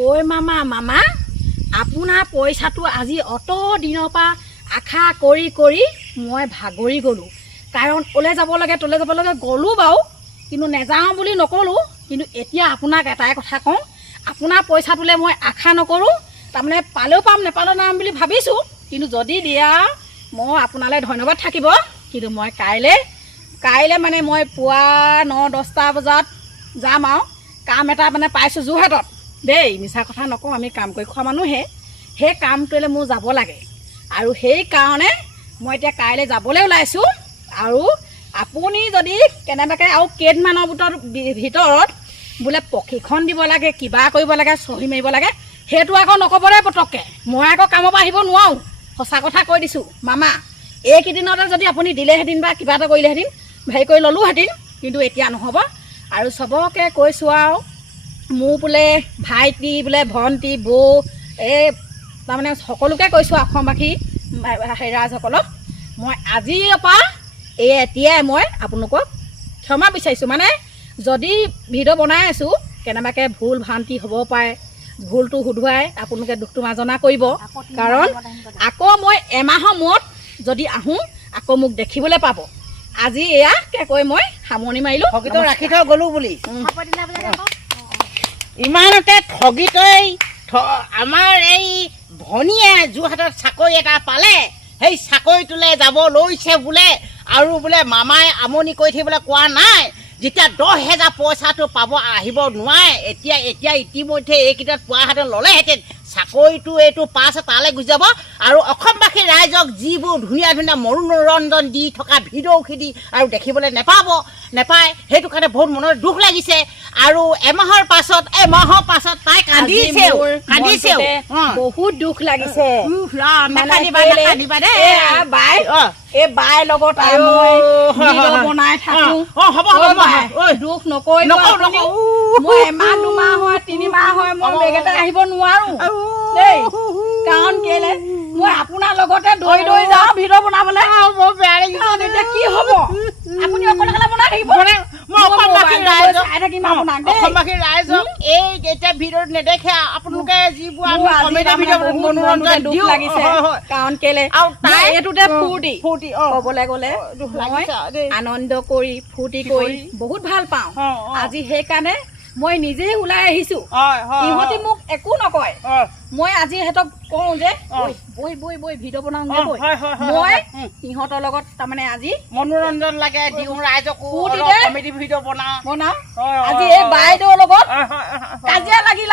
ঐ মামা মামা আপোনাৰ পইচাটো আজি অত দিনৰ পৰা আশা কৰি কৰি মই ভাগৰি গ'লোঁ। কাৰণ ওলাই যাব লাগে তলে যাব লাগে গ'লোঁ বাৰু, কিন্তু নেযাওঁ বুলি নক'লোঁ। কিন্তু এতিয়া আপোনাক এটাই কথা কওঁ, আপোনাৰ পইচাটোলৈ মই আশা নকৰোঁ। তাৰমানে পালেও পাম নেপালেও নাম বুলি ভাবিছোঁ, কিন্তু যদি দিয়া মই আপোনালৈ ধন্যবাদ থাকিব। কিন্তু মই কাইলৈ মানে মই পুৱা 9-10টা বজাত যাম আৰু কাম এটা মানে পাইছোঁ যোৰহাটত দেই, মিছা কথা নকওঁ, আমি কাম কৰি খোৱা মানুহে। সেই কামটোলৈ মোৰ যাব লাগে আৰু সেইকাৰণে মই এতিয়া কাইলৈ যাবলৈ ওলাইছোঁ। আৰু আপুনি যদি কেনেবাকৈ আৰু কেইদিনমানৰ ভিতৰত বোলে প্ৰশিক্ষণ দিব লাগে, কিবা কৰিব লাগে, চহী মাৰিব লাগে, সেইটো আকৌ নক'ব দেই পটককৈ। মই আকৌ কামৰ পৰা আহিব নোৱাৰোঁ, সঁচা কথা কৈ দিছোঁ মামা। এইকেইদিনতে যদি আপুনি দিলেহেঁতেন বা কিবা এটা কৰিলেহেঁতেন, হেৰি কৰি ল'লোহেঁতেন, কিন্তু এতিয়া নহ'ব। আৰু চবকে কৈছোঁ আৰু মোৰ বোলে ভাইটি বোলে ভণ্টি বৌ এই তাৰমানে সকলোকে কৈছোঁ অসমবাসী ৰাইজসকলক, মই আজিৰ পৰা এতিয়াই মই আপোনালোকক ক্ষমা বিচাৰিছোঁ। মানে যদি ভিডিঅ' বনাই আছোঁ কেনেবাকৈ ভুল ভ্ৰান্তি হ'ব পাৰে, ভুলটো শুধুৱাই আপোনালোকে দুখটো মাৰ্জনা কৰিব। কাৰণ আকৌ মই এমাহৰ মূৰত যদি আহোঁ আকৌ মোক দেখিবলৈ পাব। আজি এয়াকে কৈ মই সামৰণি মাৰিলোঁ। ঠগিটো ৰাখি থৈ গ'লোঁ বুলি ইমানতে ঠগিতৈ আমাৰ এই ভনীয়ে যোৰহাটত চাকৰি এটা পালে, সেই চাকৰিটোলৈ যাব লৈছে বোলে। আৰু বোলে মামাই আমনি কৰি থাকিবলৈ কোৱা নাই, যেতিয়া 10,000 পইচাটো পাব আহিব নোৱাৰে। এতিয়া ইতিমধ্যে এইকেইটাত পোৱাহেঁতেন ল'লেহেঁতেন চাকৰিটো, এইটো পাছ তালৈ গুচি যাব। আৰু অসমবাসী ৰাইজক যিবোৰ ধুনীয়া ধুনীয়া মনোৰঞ্জন দি থকা ভিডিঅ'খিনি আৰু দেখিবলৈ নেপায়, সেইটো কাৰণে বহুত মনত দুখ লাগিছে। আৰু এমাহৰ পাছত তাই কান্দিছেও। বহুত দুখ লাগিছে। এই বাই লগত বনাই থাকো, দুখ নকৰিব। মই এমাহ 2 মাহ হয় 3 মাহ হয় মই বেগেতে আহিব নোৱাৰো দেই। কাৰণ কেলে মই আপোনাৰ লগতে দৌৰি যাওঁ ভিডিঅ' বনাবলৈ। এতিয়া কি হ'ব, আপুনি অকলে বনাই থাকিব। অসমবাসী ৰাইজক এই এতিয়া ভিডিঅ'ত নেদেখে আপোনালোকে যিবোৰ দুখ লাগিছে। কাৰণ কেলে এইটোতে ফূৰ্তি ক'বলৈ গ'লে মই আনন্দ কৰি ফূৰ্তি কৰি বহুত ভাল পাওঁ। আজি সেইকাৰণে মই নিজেই ওলাই আহিছো। ইহঁতি মোক একো নকয়। মই আজি সিহঁতক কওঁ যে বৈ ভিডিঅ' বনাওঁ গে বৈ। মই সিহঁতৰ লগত তাৰমানে আজি মনোৰঞ্জন লাগে দিওঁ ৰাইজকো, কমেডি ভিডিঅ' বনাওঁ। আজি এই বাইদেউৰ লগত কাজিয়া লাগি